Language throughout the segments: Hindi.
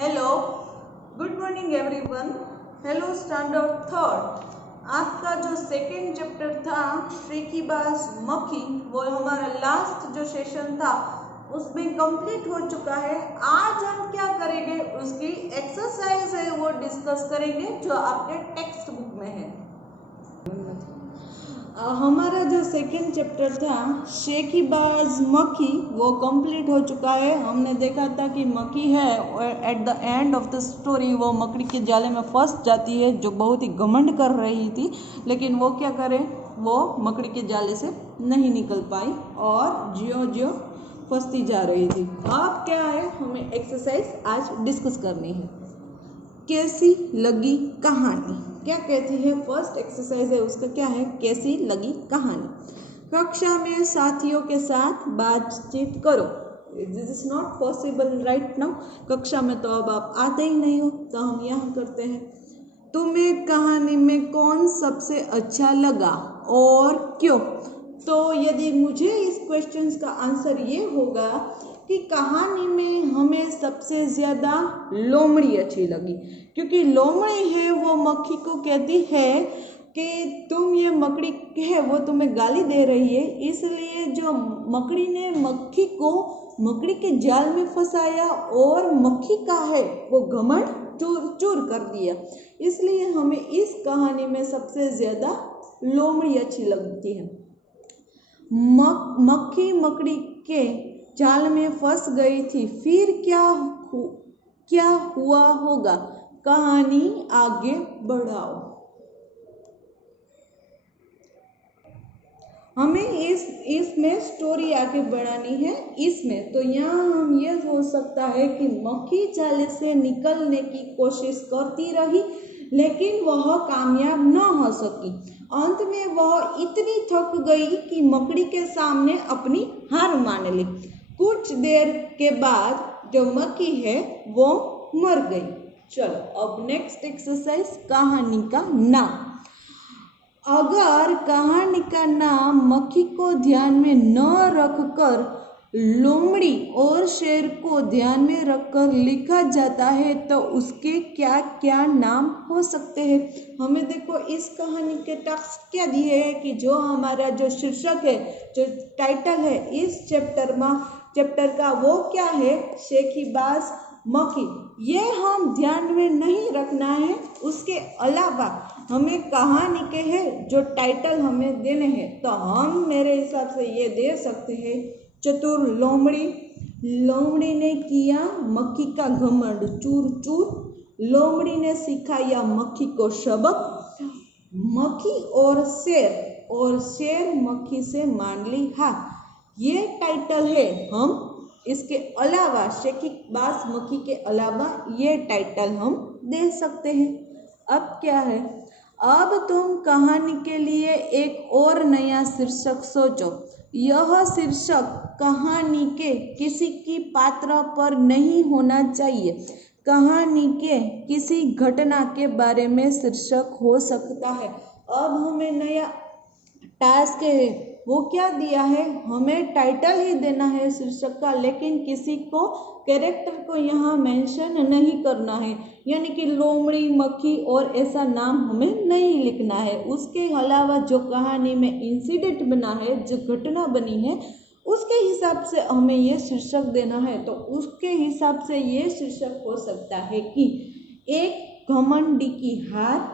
Hello, good morning everyone. Hello standard third. आपका जो सेकेंड चैप्टर था श्रीकीबाज मक्खी, वो हमारा लास्ट जो सेशन था उसमें कंप्लीट हो चुका है। आज हम क्या करेंगे, उसकी एक्सरसाइज है वो डिस्कस करेंगे जो आपके टेक्स्ट बुक में है। हमारा जो सेकेंड चैप्टर था शेकीबाज मक्खी वो कंप्लीट हो चुका है। हमने देखा था कि मक्खी है at the end of the story वो मकड़ी के जाले में फंस जाती है, जो बहुत ही घमंड कर रही थी, लेकिन वो क्या करे, वो मकड़ी के जाले से नहीं निकल पाई और ज्यों ज्यों फंसती जा रही थी। अब क्या है, हमें एक्सरसाइज आज डिस्कस करनी है। कैसी लगी कहानी, क्या कहती है, फर्स्ट एक्सरसाइज है उसका क्या है, कैसी लगी कहानी। कक्षा में साथियों के साथ बातचीत करो। This is not possible right now, कक्षा में तो अब आप आते ही नहीं हो, तो हम यहाँ करते हैं। तुम्हें कहानी में कौन सबसे अच्छा लगा और क्यों। तो यदि मुझे इस क्वेश्चन का आंसर ये होगा कि कहानी में हमें सबसे ज़्यादा लोमड़ी अच्छी लगी, क्योंकि लोमड़ी है वो मक्खी को कहती है कि तुम ये मकड़ी है वो तुम्हें गाली दे रही है, इसलिए जो मकड़ी ने मक्खी को मकड़ी के जाल में फंसाया और मक्खी का है वो घमंड चूर चूर कर दिया। इसलिए हमें इस कहानी में सबसे ज़्यादा लोमड़ी अच्छी लगती है। मक्खी मकड़ी के जाल में फंस गई थी, फिर क्या हुआ होगा, कहानी आगे बढ़ाओ। हमें इसमें स्टोरी आगे बढ़ानी है इसमें। तो यहाँ हम ये हो सकता है कि मक्खी जाले से निकलने की कोशिश करती रही, लेकिन वह कामयाब न हो सकी। अंत में वह इतनी थक गई कि मकड़ी के सामने अपनी हार मान ली। कुछ देर के बाद जो मक्खी है वो मर गई। चलो अब नेक्स्ट एक्सरसाइज, कहानी का नाम। अगर कहानी का नाम मक्खी को ध्यान में न रखकर लोमड़ी और शेर को ध्यान में रखकर लिखा जाता है तो उसके क्या क्या नाम हो सकते हैं। हमें देखो इस कहानी के टास्क क्या दिए हैं कि जो हमारा जो शीर्षक है, जो टाइटल है इस चैप्टर का वो क्या है, शेकीबाज मक्खी। ये हम ध्यान में नहीं रखना है, उसके अलावा हमें कहानी के हैं जो टाइटल हमें देने हैं। तो हम मेरे हिसाब से ये दे सकते हैं, चतुर लोमड़ी, लोमड़ी ने किया मक्खी का घमंड चूर चूर, लोमड़ी ने सिखाया मक्खी को सबक, मक्खी और शेर मक्खी से मान ली हार। ये टाइटल है। हम इसके अलावा शेकीबाज मक्खी के अलावा ये टाइटल हम दे सकते हैं। अब क्या है, अब तुम कहानी के लिए एक और नया शीर्षक सोचो। यह शीर्षक कहानी के किसी की पात्र पर नहीं होना चाहिए, कहानी के किसी घटना के बारे में शीर्षक हो सकता है। अब हमें नया टास्क है, वो क्या दिया है, हमें टाइटल ही देना है शीर्षक का, लेकिन किसी को कैरेक्टर को यहाँ मेंशन नहीं करना है, यानी कि लोमड़ी मक्खी और ऐसा नाम हमें नहीं लिखना है। उसके अलावा जो कहानी में इंसिडेंट बना है, जो घटना बनी है, उसके हिसाब से हमें ये शीर्षक देना है। तो उसके हिसाब से ये शीर्षक हो सकता है कि एक घमंडी की हार,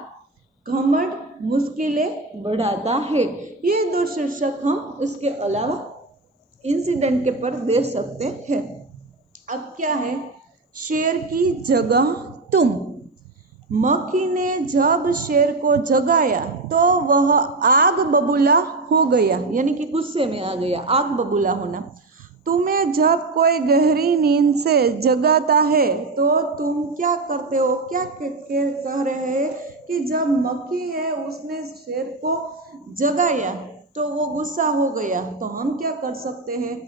घमंड मुश्किलें बढ़ाता है। ये दो शीर्षक हम इसके अलावा इंसिडेंट के पर दे सकते हैं। अब क्या है, शेर की जगह तुम। मक्खी ने जब शेर को जगाया तो वह आग बबूला हो गया, यानी कि गुस्से में आ गया, आग बबूला होना। तुम्हें जब कोई गहरी नींद से जगाता है तो तुम क्या करते हो, क्या कह रहे हैं कि जब मक्खी है उसने शेर को जगाया तो वो गुस्सा हो गया, तो हम क्या कर सकते हैं,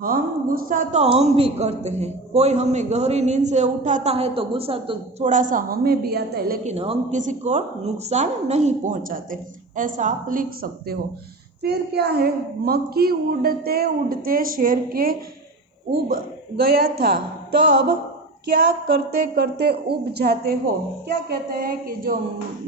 हम गुस्सा तो हम भी करते हैं। कोई हमें गहरी नींद से उठाता है तो गुस्सा तो थोड़ा सा हमें भी आता है, लेकिन हम किसी को नुकसान नहीं पहुंचाते, ऐसा आप लिख सकते हो। फिर क्या है, मक्खी उड़ते उड़ते शेर के उब गया था, तब क्या करते करते उब जाते हो। क्या कहते हैं कि जो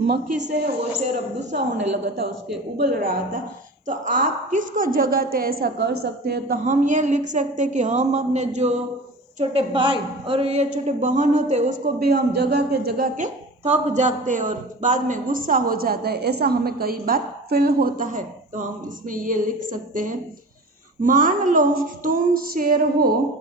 मक्खी से है वो शेर अब गुस्सा होने लगा था, उसके उबल रहा था, तो आप किसको जगाते ऐसा कर सकते हैं। तो हम ये लिख सकते हैं कि हम अपने जो छोटे भाई और ये छोटे बहन होते हैं उसको भी हम जगा के थक जाते हैं और बाद में गुस्सा हो जाता है, ऐसा हमें कई बार फील होता है। तो हम इसमें ये लिख सकते हैं, मान लो तुम शेर हो,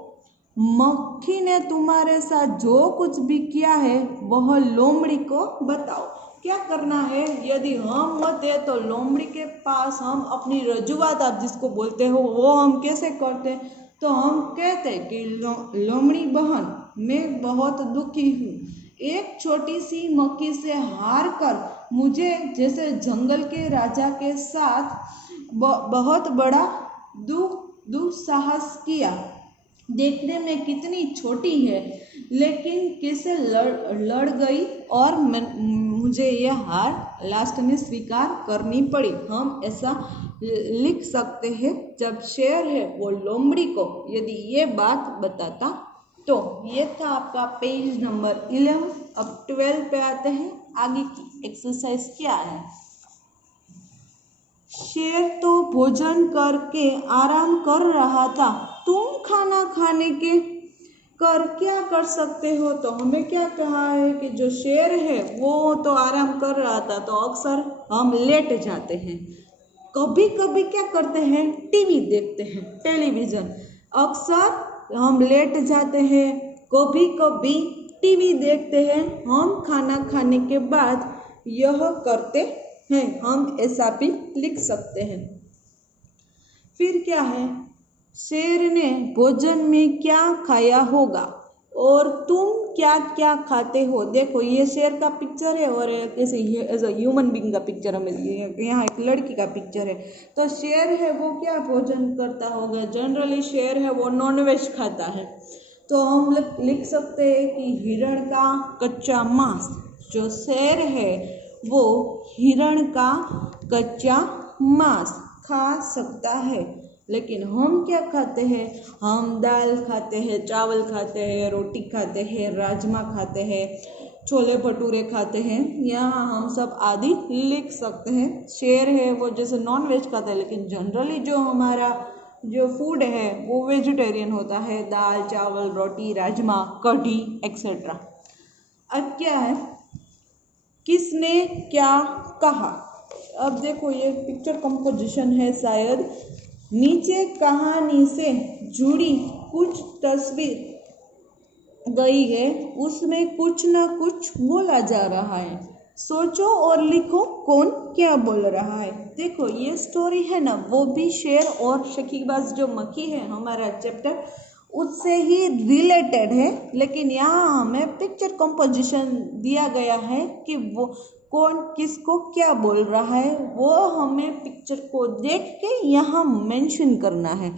मक्खी ने तुम्हारे साथ जो कुछ भी किया है वह लोमड़ी को बताओ। क्या करना है, यदि हम होते तो लोमड़ी के पास हम अपनी रजूआत, आप जिसको बोलते हो, वो हम कैसे करते, तो हम कहते कि लोमड़ी बहन, मैं बहुत दुखी हूँ, एक छोटी सी मक्खी से हार कर मुझे जैसे जंगल के राजा के साथ बहुत बड़ा दुस्साहस किया। देखने में कितनी छोटी है लेकिन कैसे लड़ गई और मुझे यह हार लास्ट में स्वीकार करनी पड़ी। हम ऐसा लिख सकते हैं जब शेर है वो लोमड़ी को यदि ये बात बताता। तो ये था आपका पेज नंबर 11। अब 12 पे आते हैं, आगे की एक्सरसाइज क्या है। शेर तो भोजन करके आराम कर रहा था, तुम खाना खाने के कर क्या कर सकते हो। तो हमें क्या कहा है कि जो शेर है वो तो आराम कर रहा था, तो अक्सर हम लेट जाते हैं। कभी कभी क्या करते हैं, टीवी देखते हैं, टेलीविज़न। अक्सर हम लेट जाते हैं, कभी कभी टीवी देखते हैं, हम खाना खाने के बाद यह करते हैं, हम ऐसा भी लिख सकते हैं। फिर क्या है, शेर ने भोजन में क्या खाया होगा और तुम क्या क्या खाते हो। देखो ये शेर का पिक्चर है और कैसे एज अ ह्यूमन बीइंग का पिक्चर हमें यहाँ एक लड़की का पिक्चर है। तो शेर है वो क्या भोजन करता होगा, जनरली शेर है वो नॉनवेज खाता है। तो हम लिख सकते हैं कि हिरण का कच्चा मांस, जो शेर है वो हिरण का कच्चा मांस खा सकता है। लेकिन हम क्या खाते हैं, हम दाल खाते हैं, चावल खाते हैं, रोटी खाते हैं, राजमा खाते हैं, छोले भटूरे खाते हैं, यहाँ हम सब आदि लिख सकते हैं। शेर है वो जैसे नॉन वेज खाता है, लेकिन जनरली जो हमारा जो फूड है वो वेजिटेरियन होता है, दाल चावल रोटी राजमा कढ़ी एक्सेट्रा। अब क्या है, किसने क्या कहा। अब देखो ये पिक्चर कंपोजिशन है, शायद नीचे कहानी से जुड़ी कुछ तस्वीर गई है, उसमें कुछ ना कुछ बोला जा रहा है, सोचो और लिखो कौन क्या बोल रहा है। देखो ये स्टोरी है ना, वो भी शेर और शकीबाज जो मक्खी है हमारा चैप्टर, उससे ही रिलेटेड है, लेकिन यहाँ हमें पिक्चर कंपोजिशन दिया गया है कि वो कौन किसको क्या बोल रहा है, वो हमें पिक्चर को देख के यहाँ मेंशन करना है।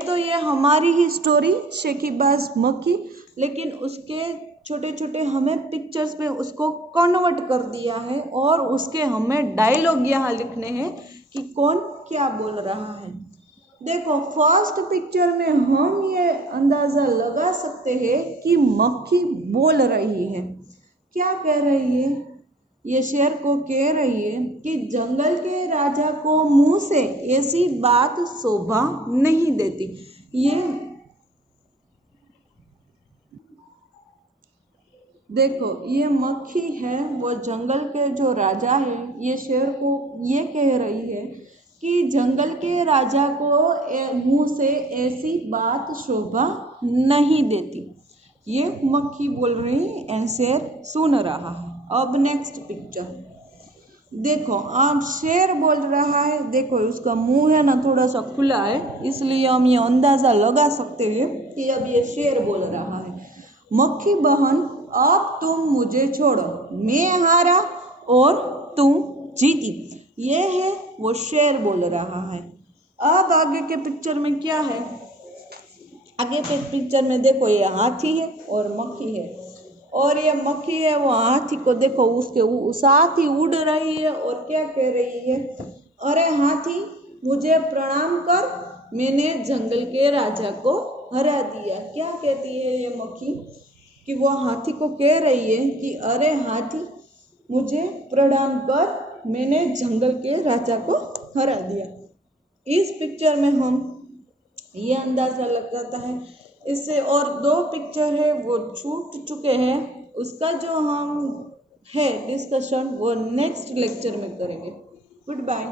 तो ये हमारी ही स्टोरी शकीबाज मक्खी, लेकिन उसके छोटे छोटे हमें पिक्चर्स में उसको कन्वर्ट कर दिया है और उसके हमें डायलॉग यहाँ लिखने हैं कि कौन क्या बोल रहा है। देखो फर्स्ट पिक्चर में हम ये अंदाज़ा लगा सकते हैं कि मक्खी बोल रही है। क्या कह रही है, ये शेर को कह रही है कि जंगल के राजा को मुंह से ऐसी बात शोभा नहीं देती। ये देखो ये मक्खी है वो जंगल के जो राजा है, ये शेर को ये कह रही है कि जंगल के राजा को मुंह से ऐसी बात शोभा नहीं देती। ये मक्खी बोल रही है, शेर सुन रहा है। अब नेक्स्ट पिक्चर देखो, अब शेर बोल रहा है, देखो उसका मुंह है ना थोड़ा सा खुला है, इसलिए हम ये अंदाज़ा लगा सकते हैं कि अब ये शेर बोल रहा है, मक्खी बहन अब तुम मुझे छोड़ो, मैं हारा और तुम जीती। ये है वो शेर बोल रहा है। अब आगे के पिक्चर में क्या है, आगे के पिक्चर में देखो ये हाथी है और मक्खी है, और ये मक्खी है वो हाथी को देखो उसके साथ ही उड़ रही है और क्या कह रही है, अरे हाथी मुझे प्रणाम कर, मैंने जंगल के राजा को हरा दिया। क्या कहती है ये मक्खी, कि वो हाथी को कह रही है कि अरे हाथी मुझे प्रणाम कर, मैंने जंगल के राजा को हरा दिया। इस पिक्चर में हम ये अंदाज़ा लगाता है। इससे और 2 पिक्चर है वो छूट चुके हैं, उसका जो हम है डिस्कशन वो नेक्स्ट लेक्चर में करेंगे। Good bye.